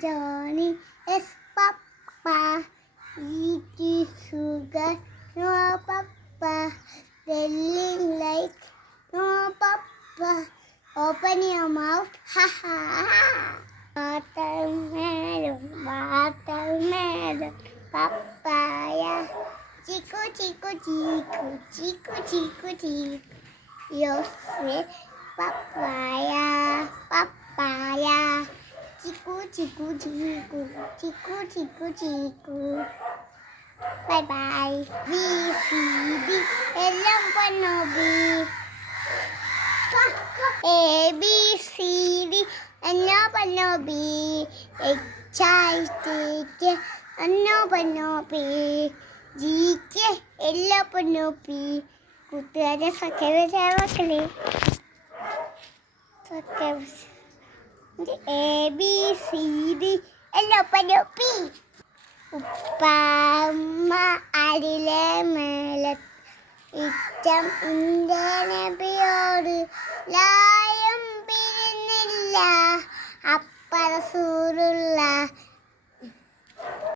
Johnny, yes, Papa. Eat sugar, no, Papa. Telling like, no, Papa. Open your mouth, ha ha ha. Watermelon, papaya. Chico, chico, chico, chico, chico, chico. Yo say papaya, papaya. Chico, chico, chico, chico, chico, chico. Bye bye. B, C, D, L, M, N, O, P. A, B, C, D, N, O, P. H, I, J, K, N, O, P. G, K, L, O, P. കൂട്ടുകാരെ സഖ്യവിചാരമക്കളെ A B C D എല്ലപ്പി ഉപ്പമ്മ അരിലെ മേലെ ഇറ്റം India നബിയോട് ലായം പിരിഞ്ഞില്ല അപ്പറസൂറുള്ള